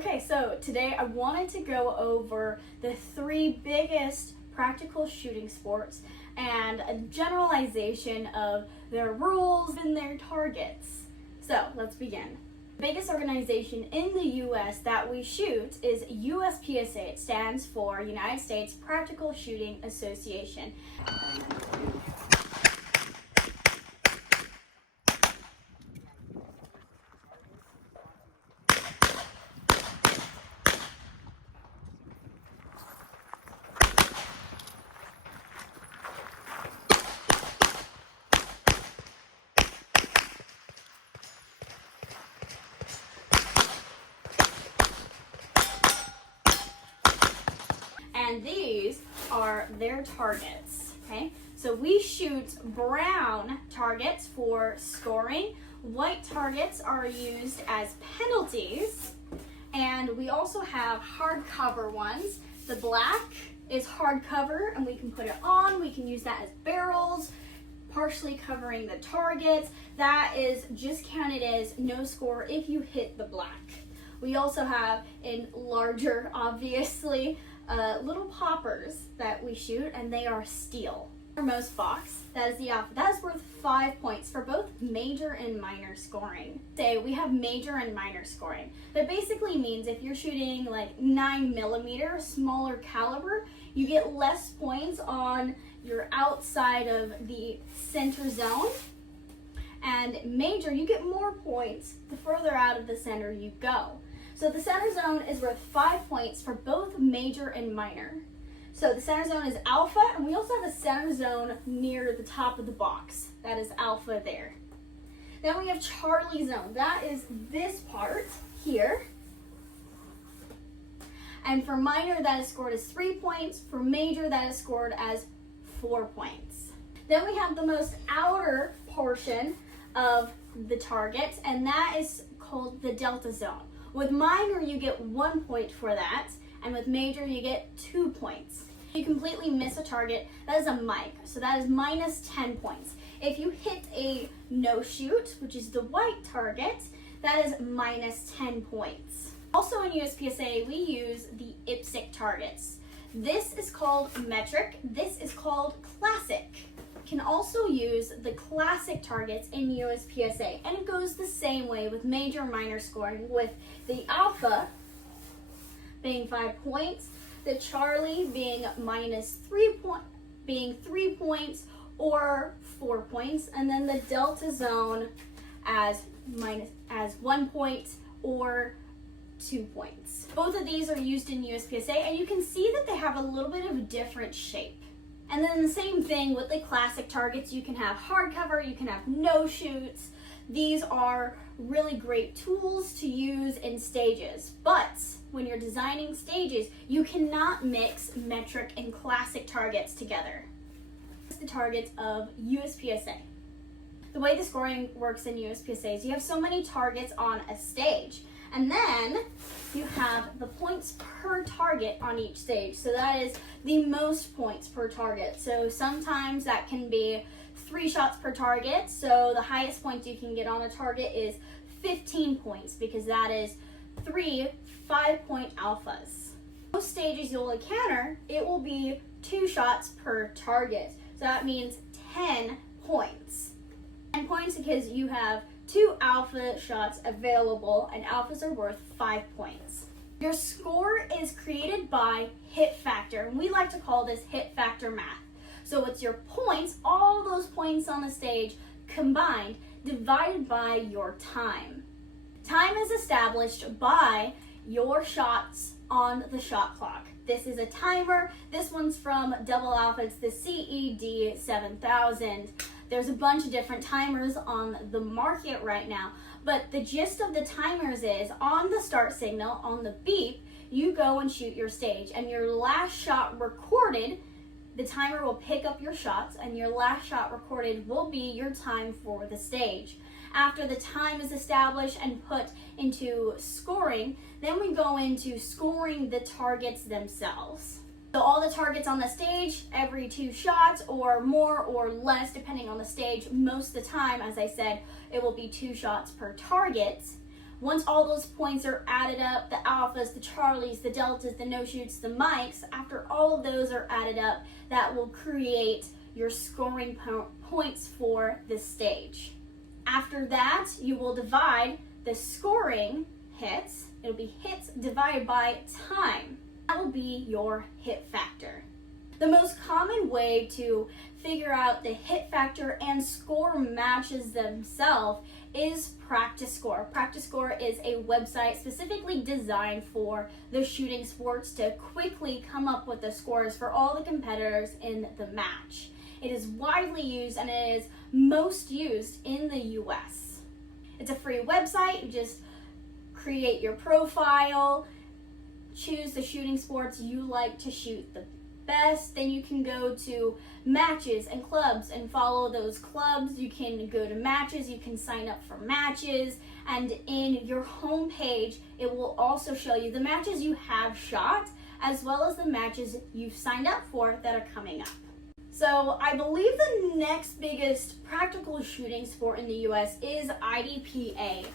Okay, so today I wanted to go over the 3 biggest practical shooting sports and a generalization of their rules and their targets. So let's begin. The biggest organization in the U.S. that we shoot is USPSA. It stands for United States Practical Shooting Association. And these are their targets, okay? So we shoot brown targets for scoring. White targets are used as penalties. And we also have hardcover ones. The black is hardcover and we can put it on. We can use that as barrels, partially covering the targets. That is just counted as no score if you hit the black. We also have in larger, obviously, little poppers that we shoot, and they are steel. For most box, that is the alpha. That is worth 5 points for both major and minor scoring. Say we have major and minor scoring. That basically means if you're shooting like 9mm, smaller caliber, you get less points on your outside of the center zone. And major, you get more points the further out of the center you go. So the center zone is worth 5 points for both major and minor. So the center zone is alpha, and we also have a center zone near the top of the box. That is alpha there. Then we have Charlie zone. That is this part here. And for minor, that is scored as 3 points. For major, that is scored as 4 points. Then we have the most outer portion of the target, and that is called the delta zone. With minor, you get 1 point for that, and with major, you get 2 points. If you completely miss a target, that is a mic, so that is minus 10 points. If you hit a no-shoot, which is the white target, that is minus 10 points. Also in USPSA, we use the IPSC targets. This is called metric, this is called classic. Can also use the classic targets in USPSA, and it goes the same way with major and minor scoring, with the alpha being 5 points, the Charlie being minus 3 points or 4 points, and then the delta zone as 1 point or 2 points. Both of these are used in USPSA, and you can see that they have a little bit of a different shape. And then the same thing with the classic targets. You can have hardcover, you can have no-shoots. These are really great tools to use in stages. But when you're designing stages, you cannot mix metric and classic targets together. The targets of USPSA. The way the scoring works in USPSA is you have so many targets on a stage. And then you have the points per target on each stage. So that is the most points per target. So sometimes that can be 3 shots per target. So the highest points you can get on a target is 15 points, because that is 3 5-point alphas. Most stages you'll encounter, it will be 2 shots per target. So that means 10 points. 10 points because you have 2 alpha shots available, and alphas are worth 5 points. Your score is created by hit factor, and we like to call this hit factor math. So it's your points, all those points on the stage combined, divided by your time. Time is established by your shots on the shot clock. This is a timer. This one's from Double Alpha. It's the CED 7000. There's a bunch of different timers on the market right now, but the gist of the timers is on the start signal, on the beep, you go and shoot your stage, and your last shot recorded, the timer will pick up your shots, and your last shot recorded will be your time for the stage. After the time is established and put into scoring, then we go into scoring the targets themselves. So all the targets on the stage, every 2 shots or more or less depending on the stage. Most of the time, as I said, it will be 2 shots per target. Once all those points are added up, the alphas, the charlies, the deltas, the no-shoots, the mikes, after all of those are added up, that will create your scoring points for this stage. After that, you will divide the scoring hits. It'll be hits divided by time. That will be your hit factor. The most common way to figure out the hit factor and score matches themselves is PracticeScore. PracticeScore is a website specifically designed for the shooting sports to quickly come up with the scores for all the competitors in the match. It is widely used and it is most used in the US. It's a free website. You just create your profile, choose the shooting sports you like to shoot the best. Then you can go to matches and clubs and follow those clubs. You can go to matches, you can sign up for matches, and in your home page it will also show you the matches you have shot as well as the matches you've signed up for that are coming up. So I believe the next biggest practical shooting sport in the US is IDPA.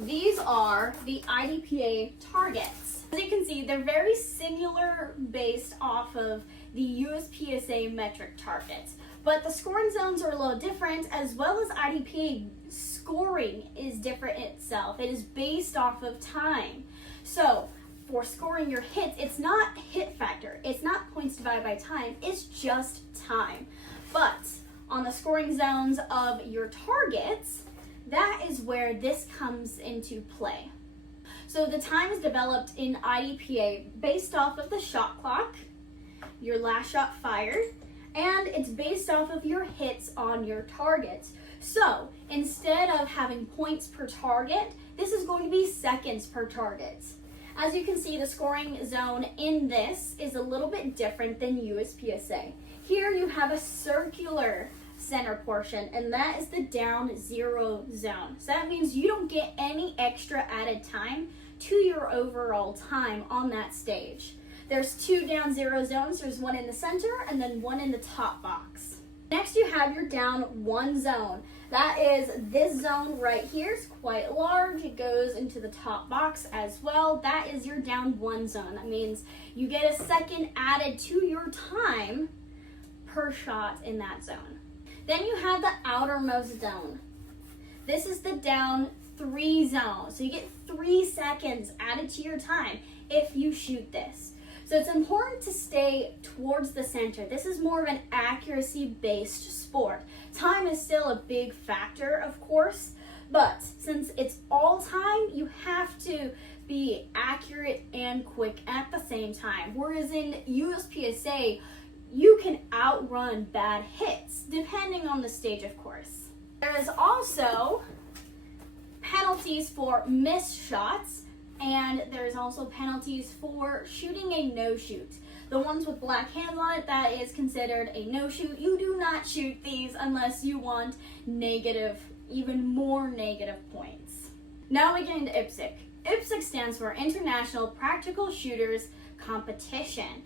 These are the IDPA targets. As you can see, they're very similar based off of the USPSA Metric targets, but the scoring zones are a little different, as well as IDPA scoring is different itself. It is based off of time. So for scoring your hits, it's not hit factor, it's not points divided by time, it's just time. But on the scoring zones of your targets, that is where this comes into play. So the time is developed in IDPA based off of the shot clock, your last shot fired, and it's based off of your hits on your targets. So instead of having points per target, this is going to be seconds per target. As you can see, the scoring zone in this is a little bit different than USPSA. Here you have a circular center portion, and that is the down 0 zone. So that means you don't get any extra added time to your overall time on that stage. There's 2 down 0 zones. There's one in the center and then one in the top box. Next you have your down 1 zone. That is this zone right here. It's quite large. It goes into the top box as well. That is your down 1 zone. That means you get a second added to your time per shot in that zone. Then you have the outermost zone. This is the down 3 zone. So you get 3 seconds added to your time if you shoot this. So it's important to stay towards the center. This is more of an accuracy-based sport. Time is still a big factor, of course, but since it's all time, you have to be accurate and quick at the same time. Whereas in USPSA, you can outrun bad hits, depending on the stage, of course. There is also penalties for missed shots, and there's also penalties for shooting a no-shoot. The ones with black hands on it, that is considered a no-shoot. You do not shoot these unless you want negative, even more negative points. Now we get into IPSC. IPSC stands for International Practical Shooters Competition.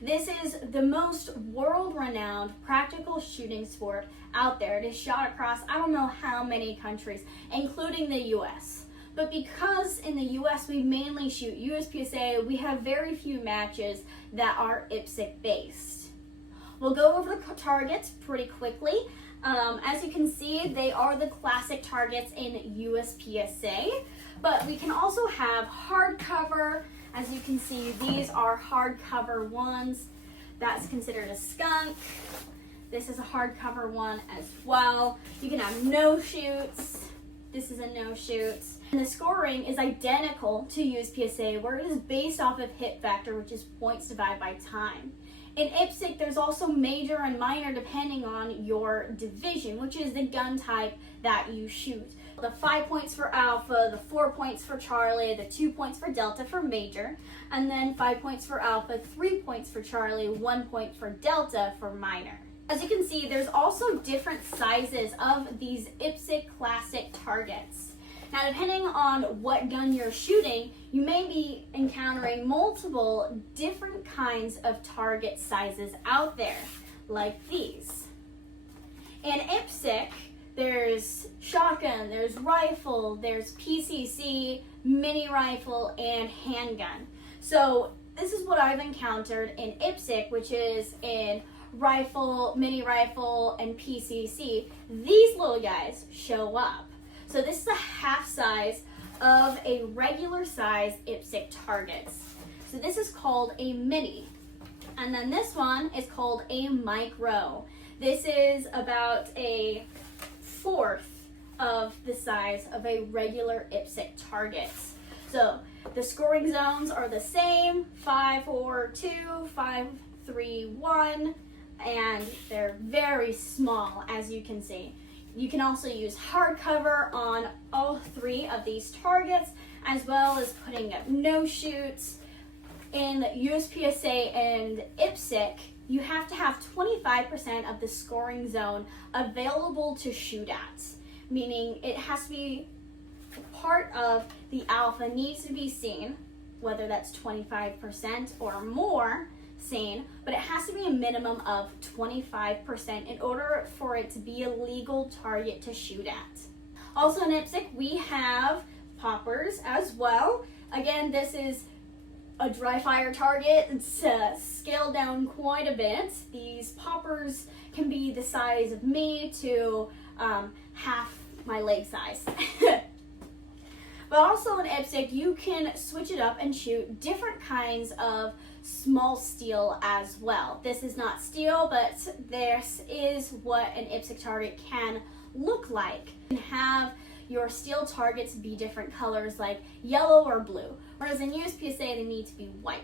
This is the most world-renowned practical shooting sport out there. It is shot across I don't know how many countries, including the US. But because in the US we mainly shoot USPSA, we have very few matches that are IPSC based. We'll go over the targets pretty quickly. As you can see, they are the classic targets in USPSA. But we can also have hardcover. As you can see, these are hardcover ones. That's considered a skunk. This is a hardcover one as well. You can have no-shoots. This is a no-shoot. And the scoring is identical to USPSA, where it is based off of hit factor, which is points divided by time. In IPSC, there's also major and minor depending on your division, which is the gun type that you shoot. The 5 points for Alpha, the 4 points for Charlie, the 2 points for Delta for major, and then 5 points for Alpha, 3 points for Charlie, 1 point for Delta for minor. As you can see, there's also different sizes of these IPSC classic targets. Now, depending on what gun you're shooting, you may be encountering multiple different kinds of target sizes out there, like these. In IPSC, there's shotgun, there's rifle, there's PCC, mini rifle, and handgun. So this is what I've encountered in IPSC, which is in rifle, mini rifle, and PCC. These little guys show up. So this is a half size of a regular size IPSC targets. So this is called a mini. And then this one is called a micro. This is about a fourth of the size of a regular IPSC target. So the scoring zones are the same, 5, 4, 2, 5, 3, 1, and they're very small, as you can see. You can also use hardcover on all 3 of these targets, as well as putting up no-shoots. In USPSA and IPSC, you have to have 25% of the scoring zone available to shoot at, meaning it has to be part of the alpha needs to be seen, whether that's 25% or more seen, but it has to be a minimum of 25% in order for it to be a legal target to shoot at. Also in IPSC, we have poppers as well. Again, this is a dry fire target. It's scaled down quite a bit. These poppers can be the size of me to half my leg size. But also in IPSC, you can switch it up and shoot different kinds of small steel as well. This is not steel, but this is what an IPSC target can look like. You can have your steel targets be different colors like yellow or blue, whereas in USPSA they need to be white.